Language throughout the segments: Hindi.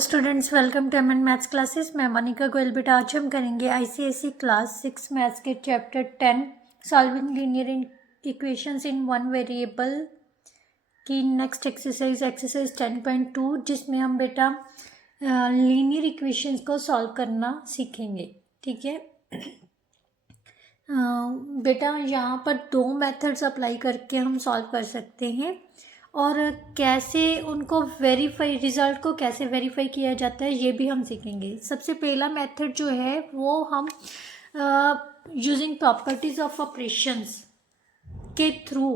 Students, welcome to MN maths classes. मैं मोनिका गोयल। बेटा आज हम करेंगे आईसीएसई क्लास 6 मैथ्स के chapter 10 solving linear equations in one variable की नेक्स्ट एक्सरसाइज 10.2, जिसमें हम बेटा लीनियर इक्वेशंस को सॉल्व करना सीखेंगे। ठीक है बेटा, यहाँ पर दो मेथड्स अप्लाई करके हम सॉल्व कर सकते हैं और कैसे उनको वेरीफाई, रिज़ल्ट को कैसे वेरीफाई किया जाता है ये भी हम सीखेंगे। सबसे पहला मेथड जो है वो हम यूजिंग प्रॉपर्टीज़ ऑफ ऑपरेशंस के थ्रू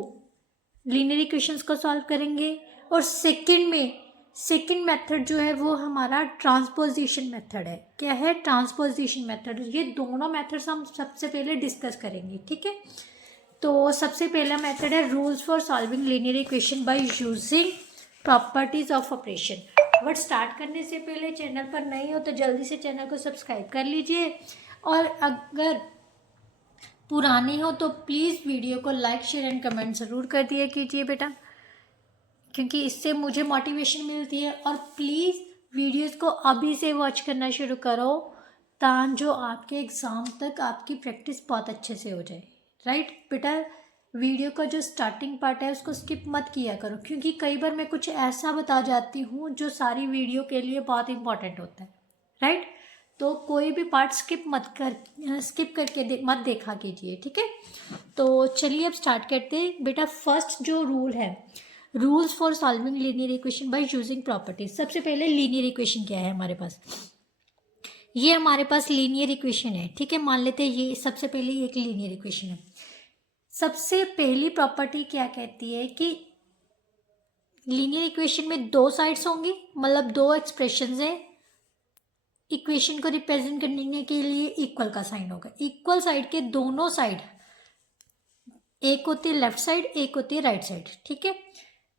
लीनियर इक्वेशंस को सॉल्व करेंगे। और सेकंड मेथड जो है वो हमारा ट्रांसपोजिशन मेथड है। क्या है? Transposition method. ये दोनों मेथड्स हम सबसे पहले डिस्कस करेंगे। ठीक है, तो सबसे पहला मेथड है rules for solving linear equation by using properties of operation. But start करने से पहले चैनल पर नए हो तो जल्दी से चैनल को सब्सक्राइब कर लीजिए, और अगर पुराने हो तो प्लीज़ वीडियो को लाइक, शेयर एंड कमेंट ज़रूर कर दिया कीजिए बेटा, क्योंकि इससे मुझे मोटिवेशन मिलती है। और प्लीज़ वीडियोस को अभी से वॉच करना शुरू करो ताकि आपके एग्ज़ाम तक आपकी प्रैक्टिस बहुत अच्छे से हो जाए। राइट बेटा, वीडियो का जो स्टार्टिंग पार्ट है उसको स्किप मत किया करो, क्योंकि कई बार मैं कुछ ऐसा बता जाती हूँ जो सारी वीडियो के लिए बहुत इंपॉर्टेंट होता है। राइट, तो कोई भी पार्ट स्किप करके मत देखा कीजिए। ठीक है, तो चलिए अब स्टार्ट करते हैं बेटा। फर्स्ट जो रूल है, rules for solving linear equation by using properties. सबसे पहले लीनियर इक्वेशन क्या है हमारे पास? ये हमारे पास लीनियर इक्वेशन है। ठीक है, मान लेते हैं ये सबसे पहले एक लीनियर इक्वेशन है। सबसे पहली प्रॉपर्टी क्या कहती है कि लीनियर इक्वेशन में दो साइड्स होंगी, मतलब दो एक्सप्रेशंस हैं। इक्वेशन को रिप्रेजेंट करने के लिए इक्वल का साइन होगा। इक्वल साइड के दोनों साइड, एक होती है लेफ्ट साइड, एक होती है राइट साइड। ठीक है,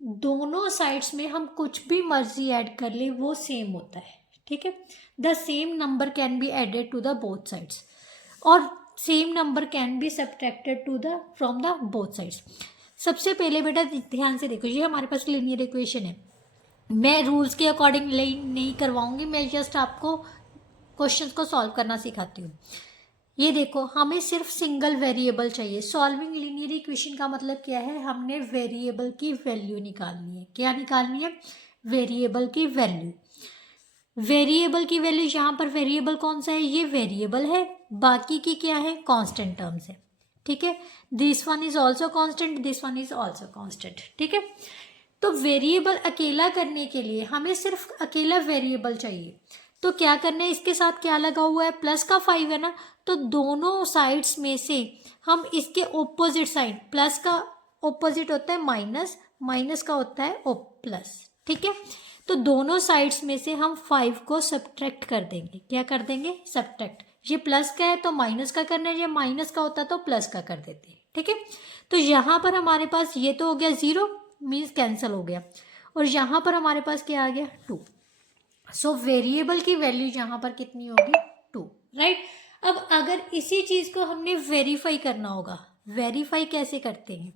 दोनों साइड्स में हम कुछ भी मर्जी ऐड कर ले वो सेम होता है। ठीक है, the same number can be added to the both sides और same number can be subtracted from the both sides. सबसे पहले बेटा ध्यान से देखो, ये हमारे पास लीनियर इक्वेशन है। मैं रूल्स के अकॉर्डिंग नहीं करवाऊंगी, मैं जस्ट आपको क्वेश्चंस को सॉल्व करना सिखाती हूँ। ये देखो, हमें सिर्फ सिंगल वेरिएबल चाहिए। सॉल्विंग लीनियर इक्वेशन का मतलब क्या है? हमने वेरिएबल की वैल्यू निकालनी है। क्या निकालनी है? वेरिएबल की वैल्यू। वेरिएबल की वैल्यू, यहाँ पर वेरिएबल कौन सा है? ये वेरिएबल है, बाकी की क्या है? कांस्टेंट टर्म्स है। ठीक है, this one is also constant, this one is also constant. ठीक है, तो वेरिएबल अकेला करने के लिए हमें सिर्फ अकेला वेरिएबल चाहिए। तो क्या करना है? इसके साथ क्या लगा हुआ है? प्लस का 5 है ना, तो दोनों साइड्स में से हम इसके ऑपोजिट साइड, प्लस का ऑपोजिट होता है माइनस, माइनस का होता है प्लस। ठीक है, तो दोनों साइड्स में से हम 5 को सब्ट्रैक्ट कर देंगे। क्या कर देंगे? सब्ट्रैक्ट। ये प्लस का है तो माइनस का करना है, ये माइनस का होता तो प्लस का कर देते हैं। ठीक है, तो यहाँ पर हमारे पास ये तो हो गया 0, मीन्स कैंसिल हो गया, और यहाँ पर हमारे पास क्या आ गया? 2। सो वेरिएबल की वैल्यू यहाँ पर कितनी होगी? 2। राइट, अब अगर इसी चीज़ को हमने वेरीफाई करना होगा, वेरीफाई कैसे करते हैं?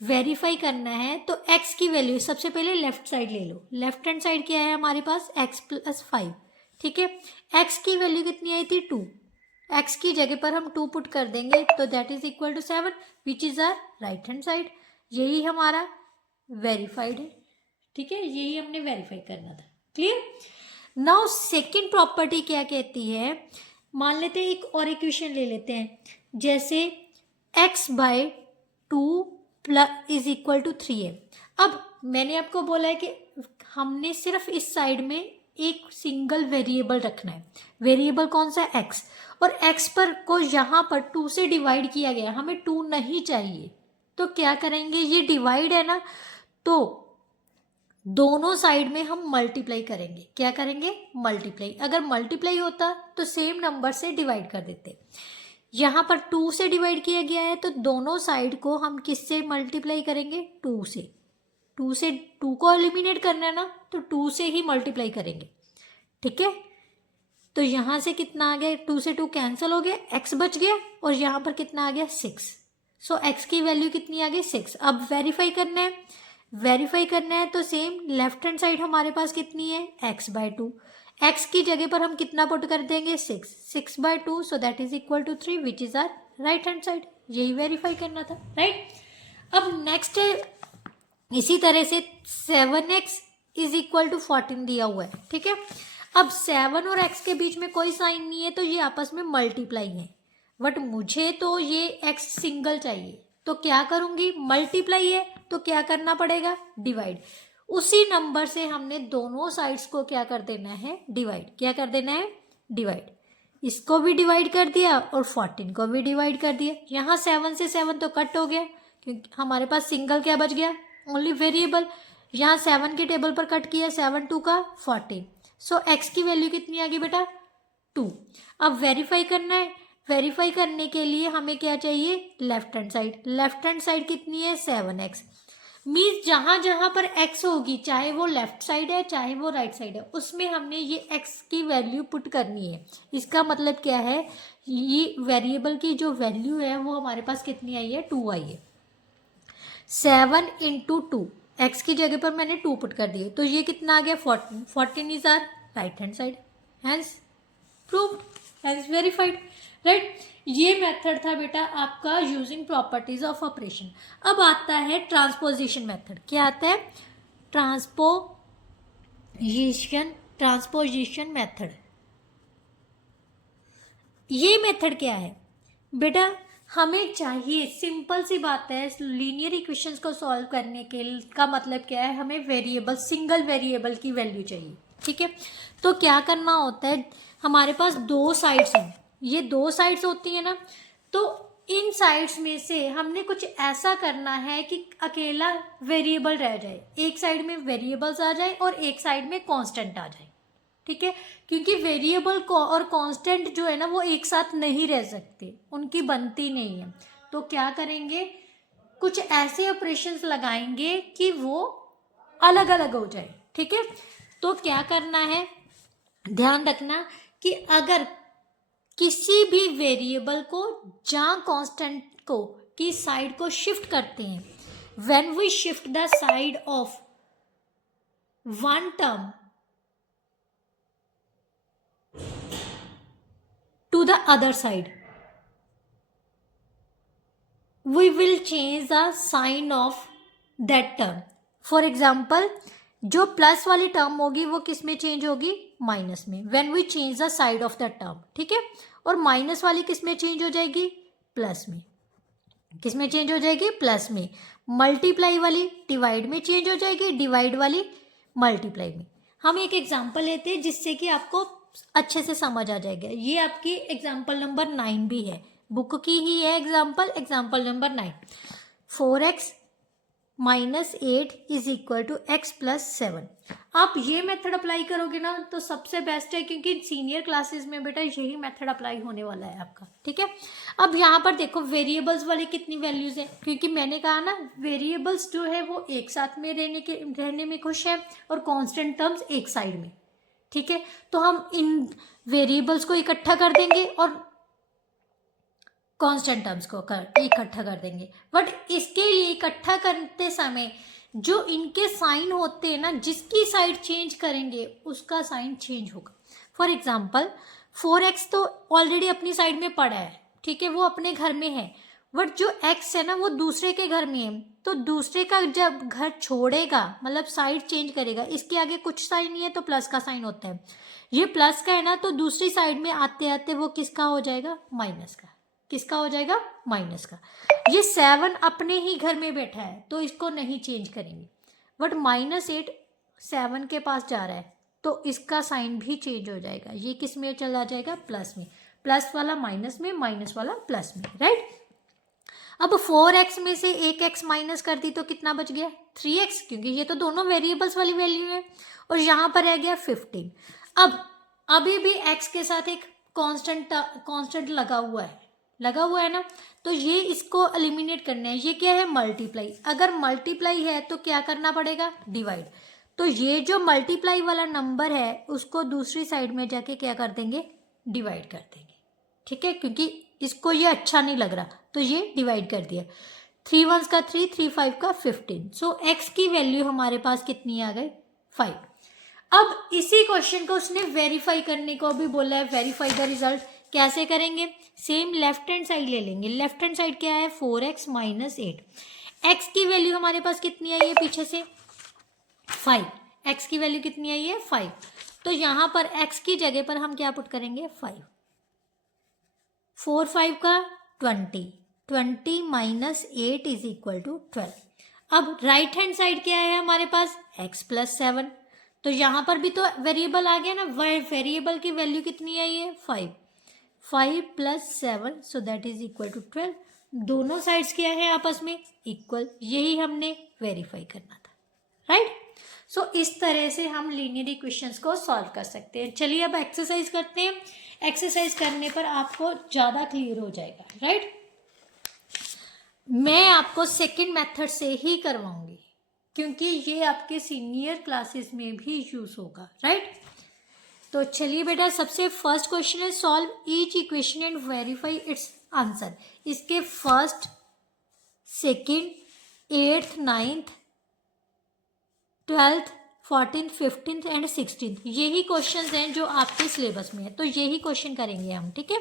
वेरीफाई करना है तो x की वैल्यू सबसे पहले लेफ्ट साइड ले लो। लेफ्ट हैंड साइड क्या है हमारे पास? x + 5। ठीक है, x की वैल्यू कितनी आई थी? 2। x की जगह पर हम 2 पुट कर देंगे तो that is equal to 7, which is are right hand side. यही हमारा वेरीफाइड है। ठीक है, यही हमने वेरीफाई करना था। क्लियर? नाउ सेकेंड प्रॉपर्टी क्या कहती है? मान लेते हैं एक और इक्वेशन ले लेते हैं, जैसे x/2 इज इक्वल टू 3 है। अब मैंने आपको बोला है कि हमने सिर्फ इस साइड में एक सिंगल वेरिएबल रखना है। वेरिएबल कौन सा है? x, और x पर को यहाँ पर 2 से डिवाइड किया गया, हमें 2 नहीं चाहिए। तो क्या करेंगे? ये डिवाइड है ना, तो दोनों साइड में हम मल्टीप्लाई करेंगे। क्या करेंगे? मल्टीप्लाई। अगर मल्टीप्लाई होता तो सेम नंबर से डिवाइड कर देते। यहाँ पर 2 से डिवाइड किया गया है तो दोनों साइड को हम किससे मल्टीप्लाई करेंगे? 2 से। 2 को एलिमिनेट करना है ना, तो 2 से ही मल्टीप्लाई करेंगे। ठीक है, तो यहाँ से कितना आ गया? 2 से 2 कैंसिल हो गया, x बच गया, और यहाँ पर कितना आ गया? 6। सो x की वैल्यू कितनी आ गई? 6। अब वेरीफाई करना है। वेरीफाई करना है तो सेम लेफ्ट हैंड साइड हमारे पास कितनी है x/2, x की जगह पर हम कितना पुट कर देंगे 6/2, so that is equal to 3 which is are right hand side. यही वेरीफाई करना था, राइट। अब नेक्स्ट इसी तरह से 7x इज इक्वल टू 14 दिया हुआ है, ठीक है। अब 7 और x के बीच में कोई साइन नहीं है तो ये आपस में मल्टीप्लाई है, बट मुझे तो ये x सिंगल चाहिए, तो क्या करूंगी, मल्टीप्लाई है तो क्या करना पड़ेगा, डिवाइड। उसी नंबर से हमने दोनों साइड्स को क्या कर देना है, डिवाइड। क्या कर देना है, डिवाइड। इसको भी डिवाइड कर दिया और 14 को भी डिवाइड कर दिया। यहाँ 7 से 7 तो कट हो गया क्योंकि हमारे पास सिंगल क्या बच गया, ओनली वेरिएबल। यहाँ 7 के टेबल पर कट किया, 7 2 का 14, सो x की वैल्यू कितनी आ गई बेटा, 2। अब वेरीफाई करना है, वेरीफाई करने के लिए हमें क्या चाहिए, left hand side. Left hand side कितनी है, 7x। मीन्स जहाँ जहाँ पर x होगी, चाहे वो लेफ्ट साइड है चाहे वो राइट साइड है, उसमें हमने ये x की वैल्यू पुट करनी है। इसका मतलब क्या है, ये वेरिएबल की जो वैल्यू है वो हमारे पास कितनी आई है, 2 आई है। 7 इंटू 2, x की जगह पर मैंने 2 पुट कर दिए, तो ये कितना आ गया, 14। 14 is are right hand side, hence proved, hence verified, right. ये मेथड था बेटा आपका यूजिंग प्रॉपर्टीज ऑफ ऑपरेशन। अब आता है ट्रांसपोजिशन मेथड। क्या आता है, ट्रांसपोजिशन मेथड। ये मेथड क्या है बेटा, हमें चाहिए, सिंपल सी बात है, लीनियर इक्वेशंस को सॉल्व करने के का मतलब क्या है, हमें वेरिएबल, सिंगल वेरिएबल की वैल्यू चाहिए, ठीक है। तो क्या करना होता है, हमारे पास दो साइड्स हैं, ये दो साइड्स होती है ना, तो इन साइड्स में से हमने कुछ ऐसा करना है कि अकेला वेरिएबल रह जाए, एक साइड में वेरिएबल्स आ जाए और एक साइड में कांस्टेंट आ जाए, ठीक है। क्योंकि वेरिएबल को और कांस्टेंट जो है ना वो एक साथ नहीं रह सकते, उनकी बनती नहीं है। तो क्या करेंगे, कुछ ऐसे ऑपरेशंस लगाएंगे कि वो अलग अलग हो जाए, ठीक है। तो क्या करना है, ध्यान रखना कि अगर किसी भी वेरिएबल को जहाँ कांस्टेंट को की साइड को शिफ्ट करते हैं, when we shift the side of one term to the other side, we will change the sign of that term. For example, जो प्लस वाली टर्म होगी वो किस में चेंज होगी, माइनस में, when we change the side of the term, ठीक है। और माइनस वाली किस में चेंज हो जाएगी, प्लस में। किस में चेंज हो जाएगी, प्लस में। मल्टीप्लाई वाली डिवाइड में चेंज हो जाएगी, डिवाइड वाली मल्टीप्लाई में। हम एक एग्जांपल लेते हैं जिससे कि आपको अच्छे से समझ आ जाएगा। ये आपकी एग्जांपल नंबर 9 भी है, बुक की ही है example number 9। 4x minus 8 is equal to x plus 7। आप ये मेथड अप्लाई करोगे ना तो सबसे बेस्ट है, क्योंकि सीनियर क्लासेस में बेटा यही मेथड अप्लाई होने वाला है आपका, ठीक है। अब यहाँ पर देखो वेरिएबल्स वाली कितनी वैल्यूज हैं, क्योंकि मैंने कहा ना वेरिएबल्स जो है वो एक साथ में रहने में खुश है और कांस्टेंट टर्म्स एक साइड में, ठीक है। तो हम इन वेरिएबल्स को इकट्ठा कर देंगे और कांस्टेंट टर्म्स को इकट्ठा कर देंगे। बट इसके लिए इकट्ठा करते समय जो इनके साइन होते हैं ना, जिसकी साइड चेंज करेंगे उसका साइन चेंज होगा। फॉर एग्जाम्पल 4x तो ऑलरेडी अपनी साइड में पड़ा है, ठीक है, वो अपने घर में है। बट जो x है ना वो दूसरे के घर में है, तो दूसरे का जब घर छोड़ेगा मतलब साइड चेंज करेगा, इसके आगे कुछ साइन नहीं है तो प्लस का साइन होता है। ये प्लस का है ना, तो दूसरी साइड में आते आते वो किसका हो जाएगा, माइनस का। किसका हो जाएगा, माइनस का। ये 7 अपने ही घर में बैठा है तो इसको नहीं चेंज करेंगे, बट -8 7 के पास जा रहा है तो इसका साइन भी चेंज हो जाएगा। ये किस में चला जाएगा, प्लस में। प्लस वाला माइनस में, माइनस वाला प्लस में, राइट। अब 4x में से एक x माइनस कर दी तो कितना बच गया, 3x, क्योंकि ये तो दोनों वेरिएबल्स वाली वैल्यू है। और यहाँ पर रह गया 15। अब अभी भी x के साथ एक कांस्टेंट लगा हुआ है ना, तो ये इसको एलिमिनेट करना है। ये क्या है, मल्टीप्लाई। अगर मल्टीप्लाई है तो क्या करना पड़ेगा, डिवाइड। तो ये जो मल्टीप्लाई वाला नंबर है उसको दूसरी साइड में जाके क्या कर देंगे, डिवाइड कर देंगे, ठीक है। क्योंकि इसको ये अच्छा नहीं लग रहा तो ये डिवाइड कर दिया। 3 1s का 3, 3 5 का 15। सो x की वैल्यू हमारे पास कितनी आ गई 5। अब इसी क्वेश्चन को उसने वेरीफाई करने को भी बोला है, वेरीफाई द रिजल्ट। कैसे करेंगे, सेम लेफ्ट हैंड साइड ले लेंगे। लेफ्ट हैंड साइड क्या है 4x माइनस 8। x की वैल्यू हमारे पास कितनी आई है पीछे से 5। x की वैल्यू कितनी आई है 5। तो यहां पर x की जगह पर हम क्या पुट करेंगे 5। 4 5 का 20, 20 माइनस 8 इज इक्वल टू 12। अब राइट हैंड साइड क्या है हमारे पास x प्लस 7। तो यहां पर भी तो वेरिएबल आ गया ना, वेरिएबल की वैल्यू कितनी आई है 5। 5 plus 7 so that is equal to 12। दोनों साइड्स क्या है आपस में इक्वल, यही हमने वेरीफाई करना था, राइट। सो इस तरह से हम लीनियर इक्वेशंस को सॉल्व कर सकते हैं। चलिए अब एक्सरसाइज करते हैं। एक्सरसाइज करने पर आपको ज़्यादा क्लियर हो जाएगा, राइट। मैं आपको सेकंड मेथड से ही करवाऊंगी क्योंकि ये आपके सीनियर क्लासेस में भी यूज होगा, राइट। तो चलिए बेटा, सबसे फर्स्ट क्वेश्चन है solve each equation and verify its answer. इसके first, second, 8th, 9th, 12th, 14th, 15th and 16th यही क्वेश्चंस हैं जो आपके सिलेबस में है, तो यही क्वेश्चन करेंगे हम, ठीक है।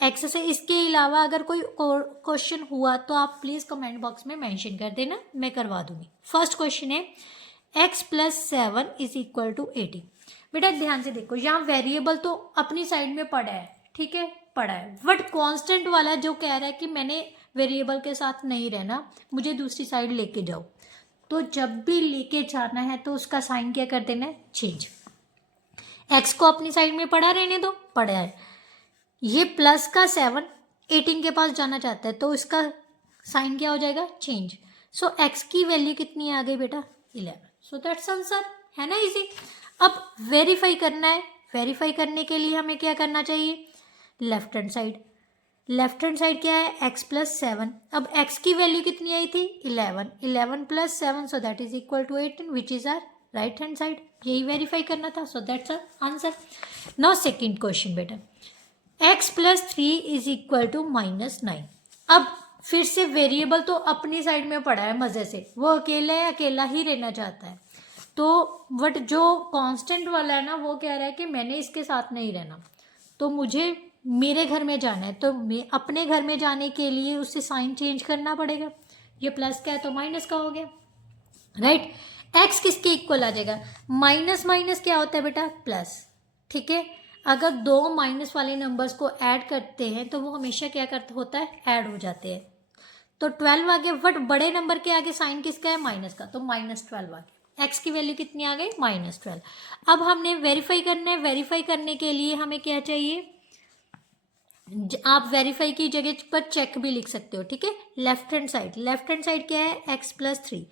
एक्सरसाइज इसके अलावा अगर कोई क्वेश्चन हुआ तो आप प्लीज़ कमेंट बॉक्स में मेंशन कर देना, मैं करवा दूंगी। फर्स्ट क्वेश्चन है x plus 7 is equal to 18। बेटा ध्यान से देखो, यहाँ वेरिएबल तो अपनी साइड में पड़ा है, ठीक है, पड़ा है, बट कांस्टेंट वाला जो कह रहा है कि मैंने वेरिएबल के साथ नहीं रहना, मुझे दूसरी साइड लेके जाओ। तो जब भी लेके जाना है तो उसका साइन क्या कर देना है चेंज। x को अपनी साइड में पड़ा रहने दो, पड़ा है। ये प्लस का 7 18 के पास जाना चाहता है तो इसका साइन क्या हो जाएगा चेंज। सो x की वैल्यू कितनी आ गई बेटा 11। सो दैट्स आंसर, है ना इजी। अब वेरीफाई करना है। वेरीफाई करने के लिए हमें क्या करना चाहिए, left hand side. Left hand side क्या है x प्लस 7। अब x की वैल्यू कितनी आई थी 11, 11 plus 7 so that is equal to 18 which is are right hand side. यही वेरीफाई करना था, so that's our answer. Now second question बेटा, x plus 3 is equal to minus 9। अब फिर से वेरिएबल तो अपनी साइड में पड़ा है मजे से, वो अकेला ही रहना चाहता है। तो बट जो कांस्टेंट वाला है ना वो कह रहा है कि मैंने इसके साथ नहीं रहना, तो मुझे मेरे घर में जाना है। तो मैं अपने घर में जाने के लिए उससे साइन चेंज करना पड़ेगा। ये प्लस का है तो माइनस का हो गया, राइट। x किसके इक्वल आ जाएगा, माइनस माइनस क्या होता है बेटा प्लस, ठीक है। अगर दो माइनस वाले नंबर्स को ऐड करते हैं तो वो हमेशा क्या करता होता है ऐड हो जाते हैं। तो 12 आ गया, बट बड़े नंबर के आगे साइन किसका है माइनस का, तो माइनस 12 आ गया। x की वैल्यू कितनी आ गई माइनस 12। अब हमने वेरीफाई करना है। वेरीफाई करने के लिए हमें क्या चाहिए, आप वेरीफाई की जगह पर चेक भी लिख सकते हो, ठीक है। Left hand side, left hand side क्या है x प्लस 3।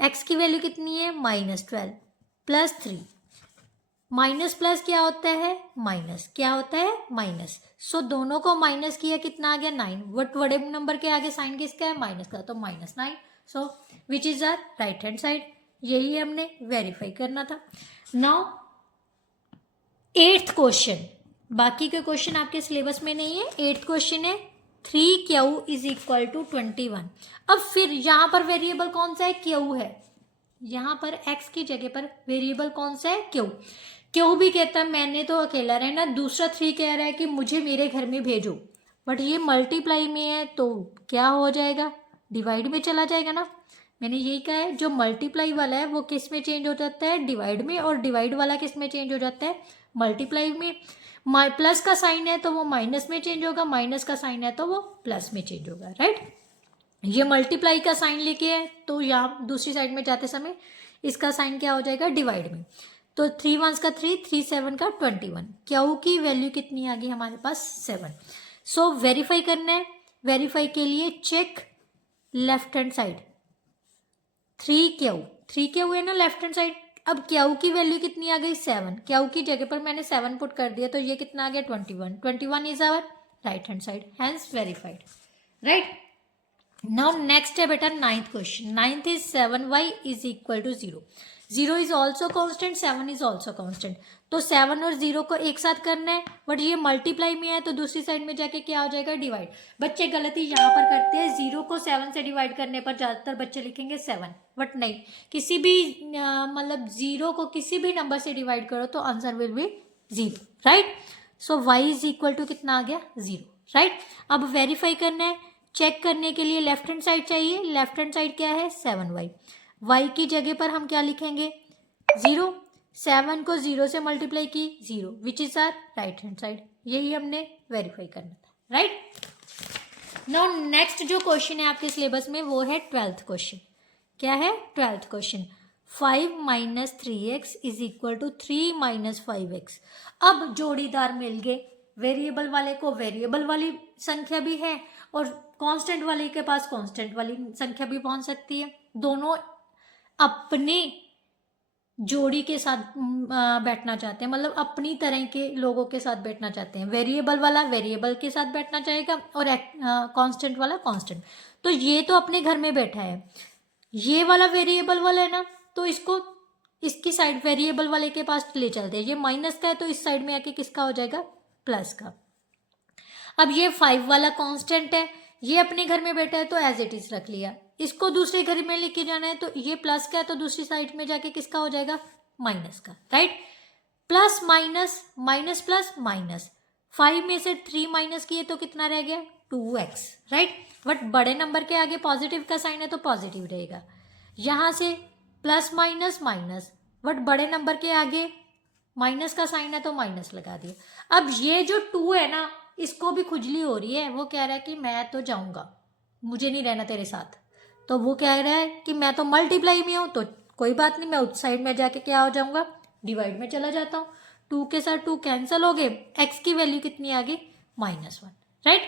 x की वैल्यू कितनी है माइनस 12 प्लस 3। माइनस प्लस क्या होता है माइनस, क्या होता है माइनस। सो दोनों को माइनस किया, कितना आ गया 9, बट बड़े नंबर के आगे साइन किसका है माइनस का, तो minus 9। So which is are right hand side. यही हमने वेरीफाई करना था। नाउ 8th क्वेश्चन, बाकी के क्वेश्चन आपके सिलेबस में नहीं है। 8th क्वेश्चन है 3q इज इक्वल टू 21। अब फिर यहाँ पर वेरिएबल कौन सा है q है, यहाँ पर x की जगह पर वेरिएबल कौन सा है q भी कहता है मैंने तो अकेला रहना, दूसरा 3 कह रहा है कि मुझे मेरे घर में भेजो, बट ये मल्टीप्लाई में है तो क्या हो जाएगा डिवाइड में चला जाएगा ना। मैंने यही कहा है जो मल्टीप्लाई वाला है वो किस में चेंज हो जाता है डिवाइड में, और डिवाइड वाला किस में चेंज हो जाता है मल्टीप्लाई में। प्लस का साइन है तो वो माइनस में चेंज होगा, माइनस का साइन है तो वो प्लस में चेंज होगा, राइट। ये मल्टीप्लाई का साइन लेके है तो यहाँ दूसरी साइड में जाते समय इसका साइन क्या हो जाएगा डिवाइड में। तो 3 1s का 3, 3 7 का 21। क्यू की वैल्यू कितनी आ गई हमारे पास 7। सो वेरीफाई करना है। वेरीफाई के लिए check left hand side, 3q है ना लेफ्ट हैंड साइड। अब क्यू की वैल्यू कितनी आ गई 7, क्यू की जगह पर मैंने 7 पुट कर दिया तो ये कितना आ गया 21। 21 is our right hand side, hence verified, right. Now next है बेटा 9th question. 9th is 7y is equal to 0। 0 is also constant, 7 is also constant. तो 7 और 0 को एक साथ करना है, बट ये मल्टीप्लाई में है तो दूसरी साइड में जाके क्या हो जाएगा, डिवाइड। बच्चे गलती यहाँ पर करते हैं, 0 को 7 से डिवाइड करने पर ज़्यादातर बच्चे लिखेंगे 7, बट नहीं, किसी भी मतलब 0 को किसी भी नंबर से डिवाइड करो तो answer will be 0, right. So y is equal to कितना आ गया, 0, राइट। अब वेरीफाई करना है, चेक करने के लिए लेफ्ट हैंड साइड चाहिए। लेफ्ट हैंड साइड क्या है, 7y। y की जगह पर हम क्या लिखेंगे, 0। 7 को 0 से मल्टीप्लाई की, 0, which is are right hand side. यही हमने वेरीफाई करना था, राइट। नाउ नेक्स्ट जो क्वेश्चन है आपके सिलेबस में वो है 12th क्वेश्चन। क्या है 12th question, 5 minus 3x is equal to 3 minus 5x। अब जोड़ीदार मिल गए, वेरिएबल वाले को वेरिएबल वाली संख्या भी है और कांस्टेंट वाले के पास कांस्टेंट वाली संख्या भी पहुंच सकती है। दोनों अपने जोड़ी के साथ बैठना चाहते हैं, मतलब अपनी तरह के लोगों के साथ बैठना चाहते हैं। वेरिएबल वाला वेरिएबल के साथ बैठना चाहेगा और कांस्टेंट वाला कांस्टेंट। तो ये तो अपने घर में बैठा है, ये वाला वेरिएबल वाला है ना, तो इसको इसकी साइड वेरिएबल वाले के पास ले चलते हैं। ये माइनस का है तो इस साइड में आके किसका हो जाएगा, प्लस का। अब ये 5 वाला कांस्टेंट है, ये अपने घर में बैठा है तो एज इट इज रख लिया। इसको दूसरे घर में लेके जाना है तो ये प्लस का है तो दूसरी साइड में जाके किसका हो जाएगा, माइनस का, right. Plus minus, minus plus minus, 5 में से 3 माइनस किए तो कितना रह गया, 2x, राइट। बट बड़े नंबर के आगे पॉजिटिव का साइन है तो पॉजिटिव रहेगा। यहाँ से प्लस माइनस माइनस, बट बड़े नंबर के आगे माइनस का साइन है तो माइनस लगा दिया। अब ये जो 2 है ना, इसको भी खुजली हो रही है, वो कह रहा है कि मैं तो जाऊंगा, मुझे नहीं रहना तेरे साथ। तो वो कह रहा है कि मैं तो मल्टीप्लाई में हूँ, तो कोई बात नहीं, मैं उस साइड में जाके क्या हो जाऊंगा, डिवाइड में चला जाता हूँ। 2 के साथ 2 कैंसिल हो गए, x की वैल्यू कितनी आ गई, -1, राइट।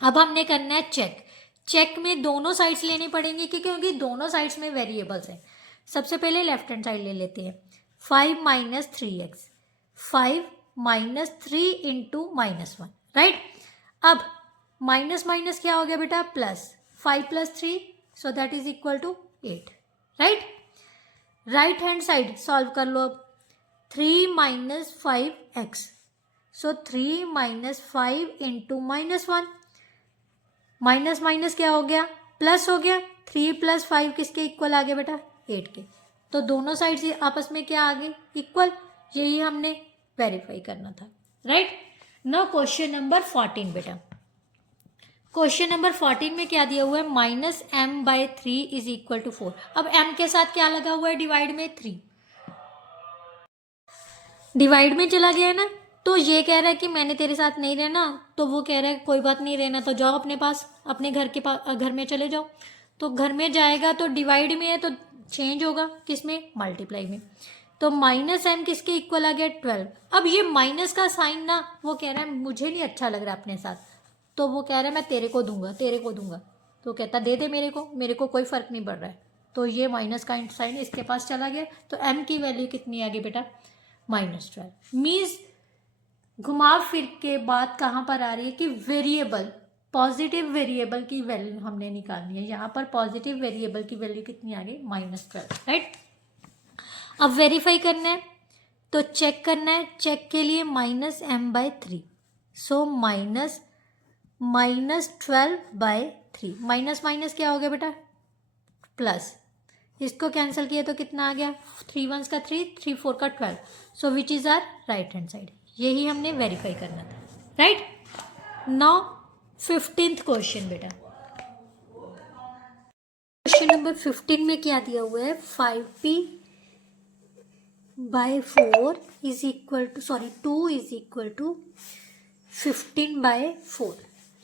अब हमने करना है चेक। चेक में दोनों साइड्स लेनी पड़ेंगी क्योंकि दोनों साइड्स में वेरिएबल्स हैं। सबसे पहले लेफ्ट हैंड साइड ले लेते हैं, 5 minus 3x, 5 minus 3 into -1, right. अब माइनस माइनस क्या हो गया बेटा, plus, 5 plus 3 so that is equal to 8, right. Right hand side solve कर लो अब, 3 minus 5x, so 3 minus 5 into -1, minus minus क्या हो गया, प्लस हो गया। 3 प्लस 5 किसके इक्वल आ गया बेटा, 8 के। तो दोनों साइड आपस में क्या आ गए, इक्वल। यही हमने वेरीफाई करना था, राइट। नाउ क्वेश्चन नंबर 14 बेटा। क्वेश्चन नंबर 14 में क्या दिया हुआ है, -m/3 इज इक्वल टू 4। अब m के साथ क्या लगा हुआ है, डिवाइड में 3, डिवाइड में चला गया है ना। तो ये कह रहा है कि मैंने तेरे साथ नहीं रहना, तो वो कह रहा है कोई बात नहीं, रहना तो जाओ अपने पास, अपने घर के पास, घर में चले जाओ। तो घर में जाएगा तो डिवाइड में है तो चेंज होगा किसमें, मल्टीप्लाई में। तो -m किसके इक्वल आ गया, 12। अब ये माइनस का साइन ना, वो कह रहा है मुझे नहीं अच्छा लग रहा अपने साथ, तो वो कह रहा है मैं तेरे को दूंगा, तेरे को दूंगा। तो कहता दे दे मेरे को कोई फर्क नहीं पड़ रहा है। तो ये माइनस का साइन इसके पास चला गया, तो m की वैल्यू कितनी आ गई बेटा, -12। मीन्स घुमा फिर के बात कहाँ पर आ रही है कि वेरिएबल, पॉजिटिव वेरिएबल की वैल्यू हमने निकालनी है। यहाँ पर पॉजिटिव वेरिएबल की वैल्यू कितनी आ गई, -12, राइट। अब वेरीफाई करना है तो चेक करना है, चेक के लिए -m/3, सो -12/3, माइनस माइनस क्या हो गया बेटा, प्लस। इसको कैंसिल किया तो कितना आ गया, 3 1s का 3, 3 4 का 12, so which is are right hand side. यही हमने वेरीफाई करना था, राइट। नाउ 15th क्वेश्चन बेटा। क्वेश्चन नंबर 15 में क्या दिया हुआ है, 5p/4 is equal to 2 is equal to 15/4,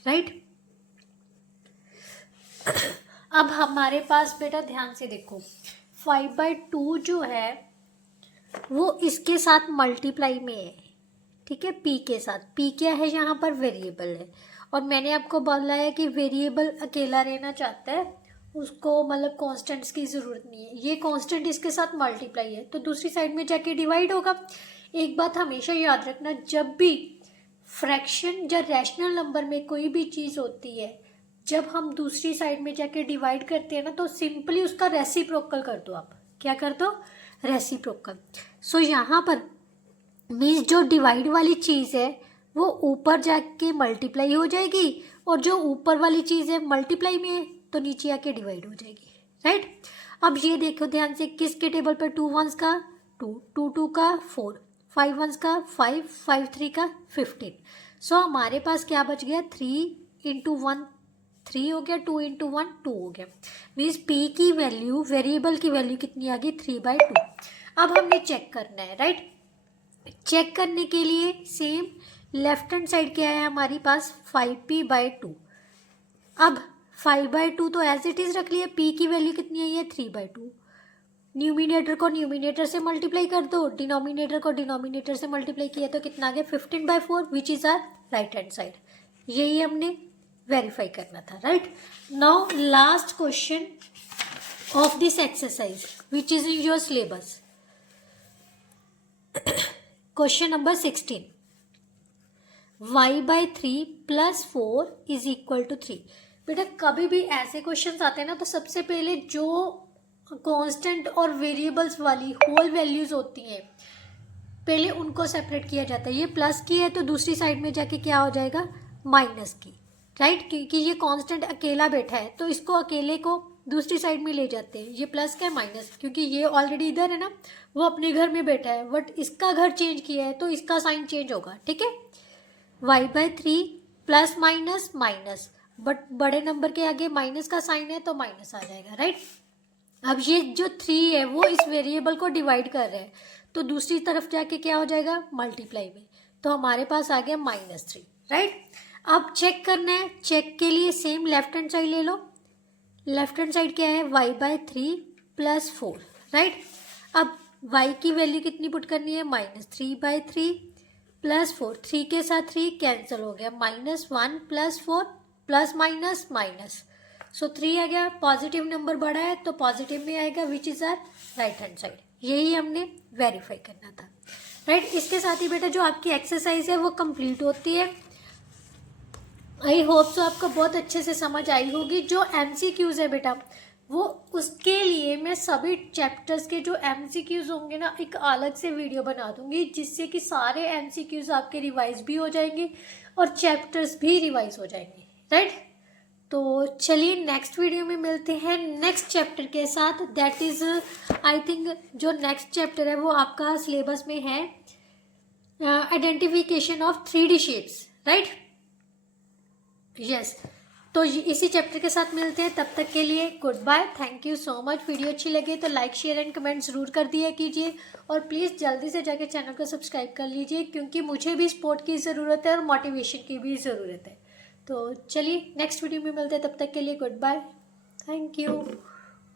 right. अब हमारे पास बेटा ध्यान से देखो, 5/2 जो है वो इसके साथ मल्टीप्लाई में है, ठीक है, p के साथ। p क्या है, यहाँ पर वेरिएबल है, और मैंने आपको बोला है कि वेरिएबल अकेला रहना चाहता है, उसको मतलब कांस्टेंट्स की ज़रूरत नहीं है। ये कांस्टेंट इसके साथ मल्टीप्लाई है तो दूसरी साइड में जाके डिवाइड होगा। एक बात हमेशा याद रखना, जब भी फ्रैक्शन या रैशनल नंबर में कोई भी चीज़ होती है, जब हम दूसरी साइड में जाके डिवाइड करते हैं ना, तो सिंपली उसका रेसिप्रोकल कर दो। आप क्या कर दो, रेसिप्रोकल। सो यहाँ पर मीन्स जो डिवाइड वाली चीज़ है वो ऊपर जाके मल्टीप्लाई हो जाएगी, और जो ऊपर वाली चीज़ है मल्टीप्लाई में है तो नीचे आके डिवाइड हो जाएगी, राइट। अब ये देखो ध्यान से, किसके टेबल पर 2 1s का 2, 2 2 का 4, 5 1s का 5, 5 3 का 15। सो हमारे पास क्या बच गया, 3 इंटू 1 3 हो गया, 2 इंटू 1 2 हो गया। मीन्स पी की वैल्यू, वेरिएबल की वैल्यू कितनी आ गई, 3/2। अब हमने चेक करना है, राइट। चेक करने के लिए सेम लेफ्ट हैंड साइड क्या है हमारे पास, 5p/2। अब 5/2 तो एज इट इज रख लिया, p की वैल्यू कितनी आई है, 3/2। न्यूमिनेटर को न्यूमिनेटर से मल्टीप्लाई कर दो, डिनोमिनेटर को डिनोमिनेटर से मल्टीप्लाई किया तो कितना आ गया, 15/4, which is are right hand side. यही हमने वेरीफाई करना था, right. Now last question of this exercise which is in your syllabus, question number 16, y/3 + 4 is equal to 3। बेटा कभी भी ऐसे क्वेश्चंस आते हैं ना, तो सबसे पहले जो कांस्टेंट और वेरिएबल्स वाली होल वैल्यूज होती हैं पहले उनको सेपरेट किया जाता है। ये प्लस की है तो दूसरी साइड में जाके क्या हो जाएगा, माइनस की, राइट। क्योंकि ये कांस्टेंट अकेला बैठा है तो इसको अकेले को दूसरी साइड में ले जाते हैं। ये प्लस का है माइनस, क्योंकि ये ऑलरेडी इधर है ना, वो अपने घर में बैठा है, बट इसका घर चेंज किया है तो इसका साइन चेंज होगा, ठीक है। y/3 plus minus minus, but बड़े नंबर के आगे माइनस का साइन है तो माइनस आ जाएगा, राइट। अब ये जो 3 है वो इस वेरिएबल को डिवाइड कर रहे हैं तो दूसरी तरफ जाके क्या हो जाएगा, मल्टीप्लाई में, तो हमारे पास आ गया -3, राइट। अब चेक करना है, चेक के लिए सेम लेफ्ट हैंड साइड ले लो। लेफ्ट हैंड साइड क्या है, y/3 + 4, राइट। अब y की वैल्यू कितनी पुट करनी है, -3/3 + 4, 3 के साथ 3 कैंसिल हो गया, -1 + 4 प्लस माइनस माइनस, सो 3 आ गया। पॉजिटिव नंबर बड़ा है तो पॉजिटिव में आएगा, which is are right hand side. यही हमने वेरीफाई करना था, राइट। इसके साथ ही बेटा जो आपकी एक्सरसाइज है वो कंप्लीट होती है। आई होप सो आपको बहुत अच्छे से समझ आई होगी। जो MCQs है बेटा वो उसके लिए मैं सभी चैप्टर्स के जो MCQs होंगे ना एक अलग से वीडियो बना दूंगी, जिससे कि सारे MCQs आपके रिवाइज भी हो जाएंगे और चैप्टर्स भी रिवाइज हो जाएंगे, राइट। तो चलिए नेक्स्ट वीडियो में मिलते हैं नेक्स्ट चैप्टर के साथ। दैट इज आई थिंक जो नेक्स्ट चैप्टर है वो आपका सिलेबस में है identification of 3D shapes, right. Yes, तो इसी चैप्टर के साथ मिलते हैं। तब तक के लिए good bye, thank you so much. Video अच्छी लगे तो लाइक शेयर एंड कमेंट ज़रूर कर दिया कीजिए, और प्लीज़ जल्दी से जाके चैनल को सब्सक्राइब कर लीजिए, क्योंकि मुझे भी सपोर्ट की ज़रूरत है और मोटिवेशन की भी ज़रूरत है। तो चलिए नेक्स्ट वीडियो में मिलते हैं, तब तक के लिए गुड बाय, थैंक यू।